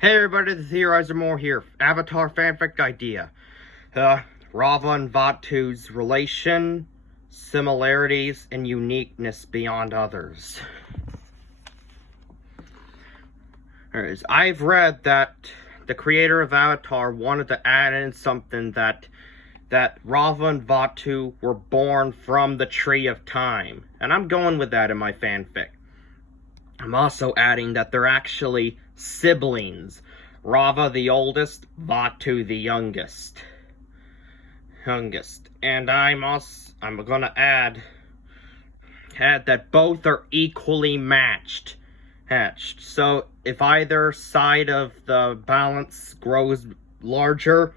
Hey everybody, the Theorizer More here. Avatar fanfic idea. Raava and Vaatu's relation, similarities, and uniqueness beyond others. I've read that the creator of Avatar wanted to add in something that Raava and Vaatu were born from the Tree of Time. And I'm going with that in my fanfic. I'm also adding that they're actually siblings. Raava the oldest, Vaatu the youngest. And I'm gonna add that both are equally matched. So if either side of the balance grows larger,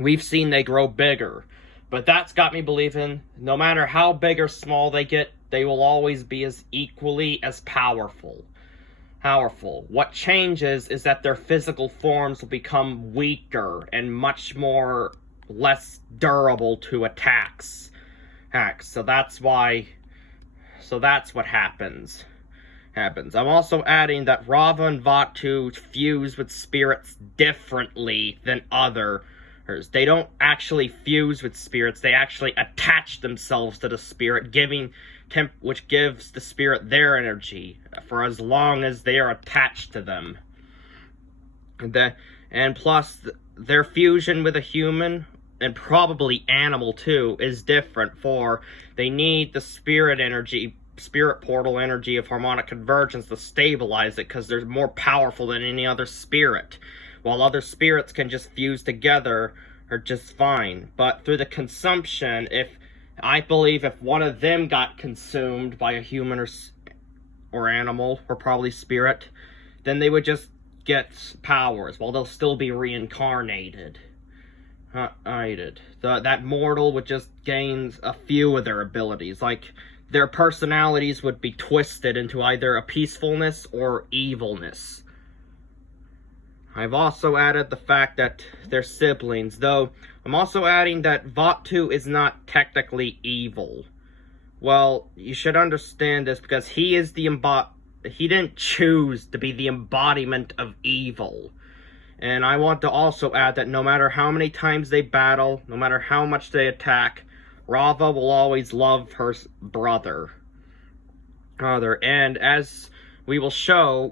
we've seen they grow bigger. But that's got me believing no matter how big or small they get, they will always be as equally as powerful. What changes is that their physical forms will become weaker and much less durable to attacks. So that's what happens. I'm also adding that Raava and Vaatu fuse with spirits differently than others. They don't actually fuse with spirits, they actually attach themselves to the spirit, which gives the spirit their energy for as long as they are attached to them. And plus, their fusion with a human, and probably animal too, is different, for they need the spirit portal energy of harmonic convergence to stabilize it, because they're more powerful than any other spirit, while other spirits can just fuse together or just fine. But through the consumption, I believe if one of them got consumed by a human or animal, or probably spirit, then they would just get powers, while they'll still be reincarnated. That mortal would just gain a few of their abilities, like their personalities would be twisted into either a peacefulness or evilness. I've also added the fact that they're siblings, though I'm also adding that Vaatu is not technically evil. Well, you should understand this because he didn't choose to be the embodiment of evil. And I want to also add that no matter how many times they battle, no matter how much they attack, Raava will always love her brother. And as we will show,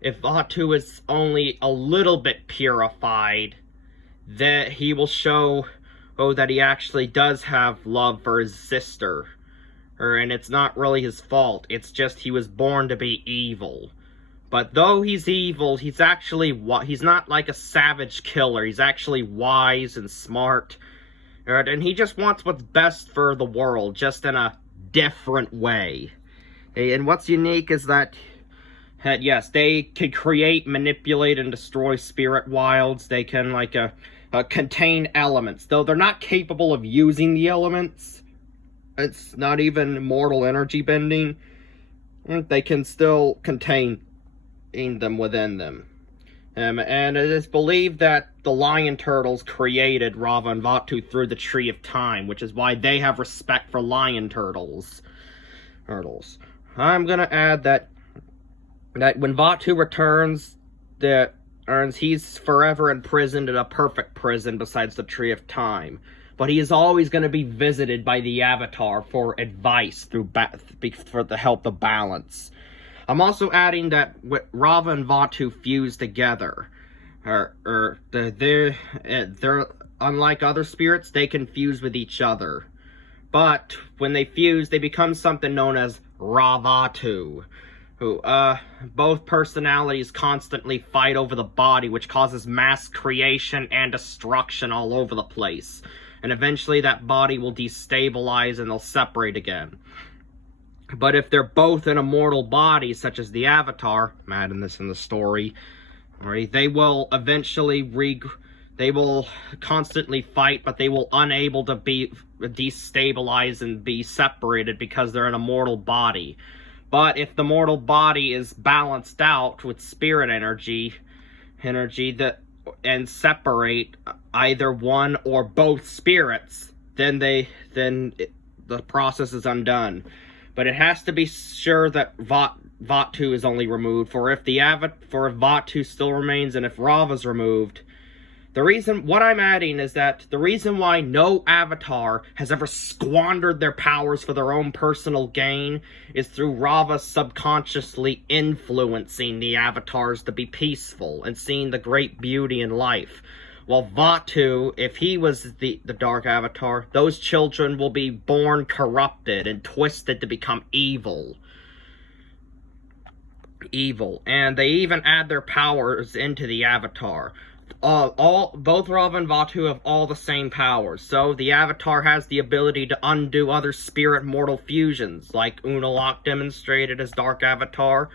if Vaatu is only a little bit purified, that he will show that he actually does have love for his sister. And it's not really his fault, it's just he was born to be evil. But though he's evil, he's not like a savage killer. He's actually wise and smart. And he just wants what's best for the world, just in a different way. And what's unique is that yes, they can create, manipulate, and destroy spirit wilds. They can, contain elements. Though they're not capable of using the elements, it's not even mortal energy bending, they can still contain them within them. And it is believed that the lion turtles created Raava and Vaatu through the Tree of Time, which is why they have respect for lion turtles. I'm gonna add that when Vaatu returns, he's forever imprisoned in a perfect prison besides the Tree of Time. But he is always going to be visited by the Avatar for advice for to help the balance. I'm also adding that Raava and Vaatu fuse together. They're unlike other spirits, they can fuse with each other. But when they fuse, they become something known as Raavatu. Both personalities constantly fight over the body, which causes mass creation and destruction all over the place. And eventually that body will destabilize and they'll separate again. But if they're both in a mortal body, such as the Avatar, I'm adding this in the story, right, they will constantly fight, but they will unable to be destabilized and be separated because they're in a mortal body. But if the mortal body is balanced out with spirit energy and separate either one or both spirits, then the process is undone. But it has to be sure that Vaatu is only removed. For if Vaatu still remains and if Raava's removed, what I'm adding is that the reason why no avatar has ever squandered their powers for their own personal gain is through Raava subconsciously influencing the avatars to be peaceful and seeing the great beauty in life. While Vaatu, if he was the dark avatar, those children will be born corrupted and twisted to become evil. And they even add their powers into the avatar. Both Raava and Vaatu have all the same powers, so the Avatar has the ability to undo other spirit mortal fusions, like Unalaq demonstrated as Dark Avatar,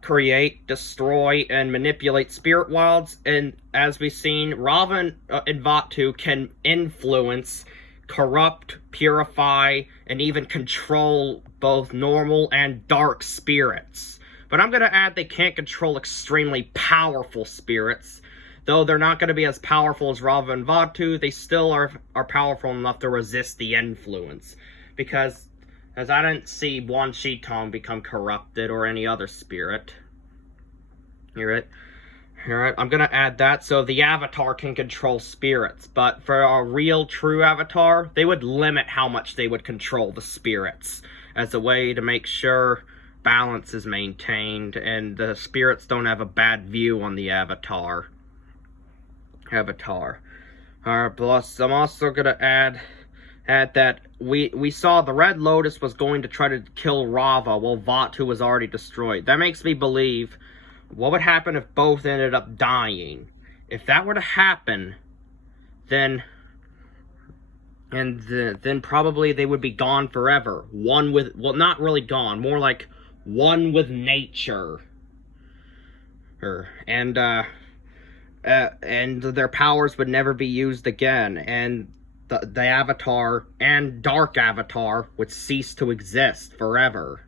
create, destroy, and manipulate spirit wilds, and as we've seen, Raava and Vaatu can influence, corrupt, purify, and even control both normal and dark spirits. But I'm going to add they can't control extremely powerful spirits. Though they're not going to be as powerful as Raava and Vaatu, they still are powerful enough to resist the influence. Because, as I didn't see Wan Shi Tong become corrupted or any other spirit. Hear it? I'm going to add that so the Avatar can control spirits. But for a real, true Avatar, they would limit how much they would control the spirits. As a way to make sure balance is maintained and the spirits don't have a bad view on the Avatar. Plus I'm also gonna add that we saw the Red Lotus was going to try to kill Raava while Vaatu was already destroyed. That makes me believe what would happen if both ended up dying. If that were to happen, then probably they would be gone forever. Not really gone, more like one with nature. And their powers would never be used again, and the Avatar and Dark Avatar would cease to exist forever.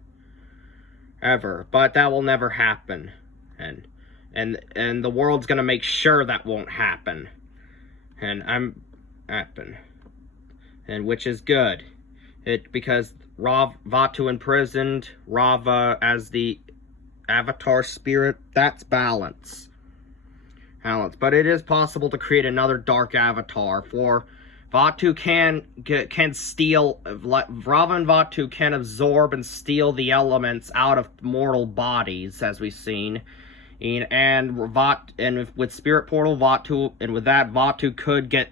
But that will never happen, and the world's gonna make sure that won't happen, and which is good, because Vaatu imprisoned, Raava as the Avatar spirit, that's balance. But it is possible to create another dark avatar. For Vaatu can steal, Raava and Vaatu can absorb and steal the elements out of mortal bodies, as we've seen. And with Spirit Portal, Vaatu, and with that, Vaatu could get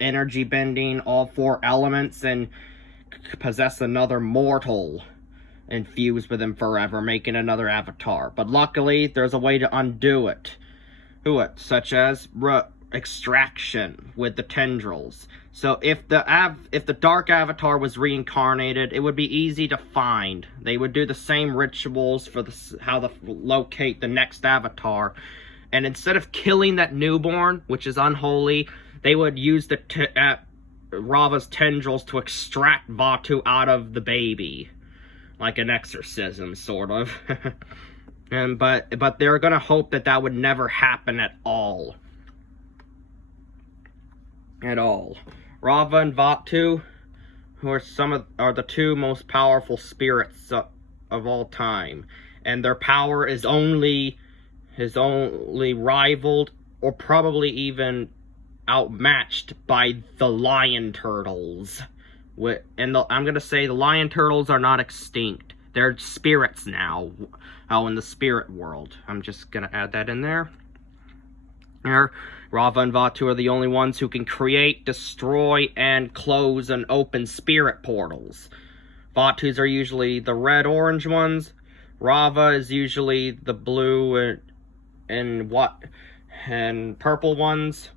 energy bending, all 4 elements, and possess another mortal and fuse with him forever, making another avatar. But luckily, there's a way to undo it. Such as extraction with the tendrils. So if the Dark Avatar was reincarnated, it would be easy to find. They would do the same rituals for how to locate the next Avatar, and instead of killing that newborn, which is unholy, they would use the Raava's tendrils to extract Vaatu out of the baby, like an exorcism, sort of. But they're gonna hope that would never happen at all. Raava and Vaatu, who are the 2 most powerful spirits of all time, and their power is only rivaled or probably even outmatched by the lion turtles. I'm gonna say the lion turtles are not extinct. They're spirits now. In the spirit world. I'm just gonna add that in there. Raava and Vaatu are the only ones who can create, destroy, and close and open spirit portals. Vaatus are usually the red-orange ones. Raava is usually the blue and purple ones.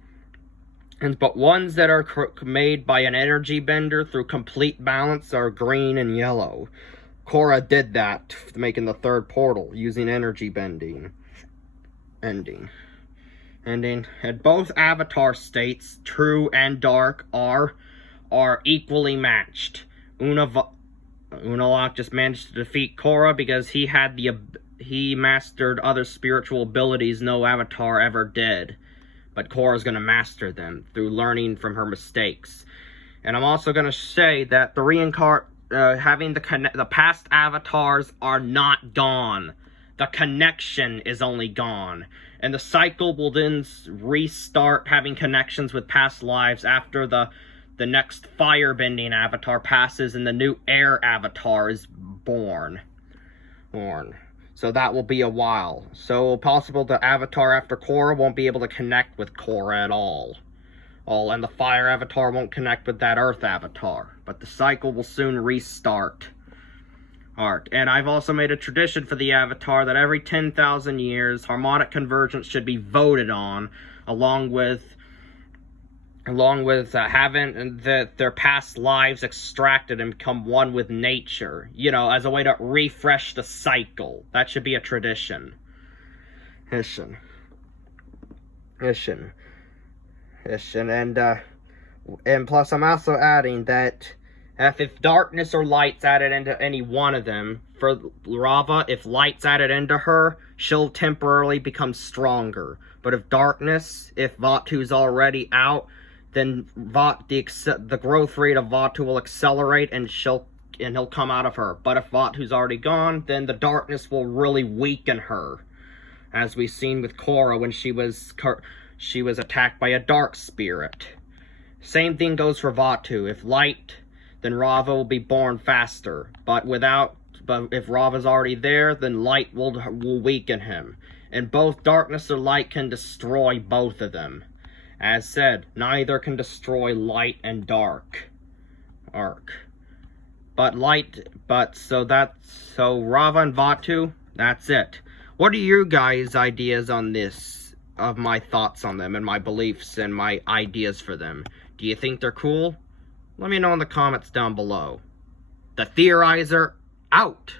But ones that are made by an energy bender through complete balance are green and yellow. Korra did that, making the 3rd portal, using energy bending. And both Avatar states, true and dark, are equally matched. Unalaq just managed to defeat Korra because he mastered other spiritual abilities no Avatar ever did. But Korra's gonna master them through learning from her mistakes. And I'm also gonna say that the having the past avatars are not gone. the connection is only gone. And the cycle will then restart having connections with past lives after the next firebending avatar passes and the new air avatar is born. So that will be a while. So possible the avatar after Korra won't be able to connect with Korra at all. And the fire avatar won't connect with that earth avatar. But the cycle will soon restart. And I've also made a tradition for the avatar that every 10,000 years, harmonic convergence should be voted on, along with having their past lives extracted and become one with nature, you know, as a way to refresh the cycle. That should be a tradition. And plus I'm also adding that if darkness or light's added into any one of them, for Raava, if light's added into her, she'll temporarily become stronger. But if Vaatu's already out, then the growth rate of Vaatu will accelerate and he'll come out of her. But if Vaatu's already gone, then the darkness will really weaken her. As we've seen with Korra when she was attacked by a dark spirit. Same thing goes for Vaatu. If light, then Raava will be born faster. But if Raava's already there, then light will weaken him. And both darkness or light can destroy both of them. As said, neither can destroy light and dark. So Raava and Vaatu, that's it. What are your guys' ideas on this? Of my thoughts on them and my beliefs and my ideas for them. Do you think they're cool? Let me know in the comments down below. The Theorizer, out!